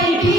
Thank you.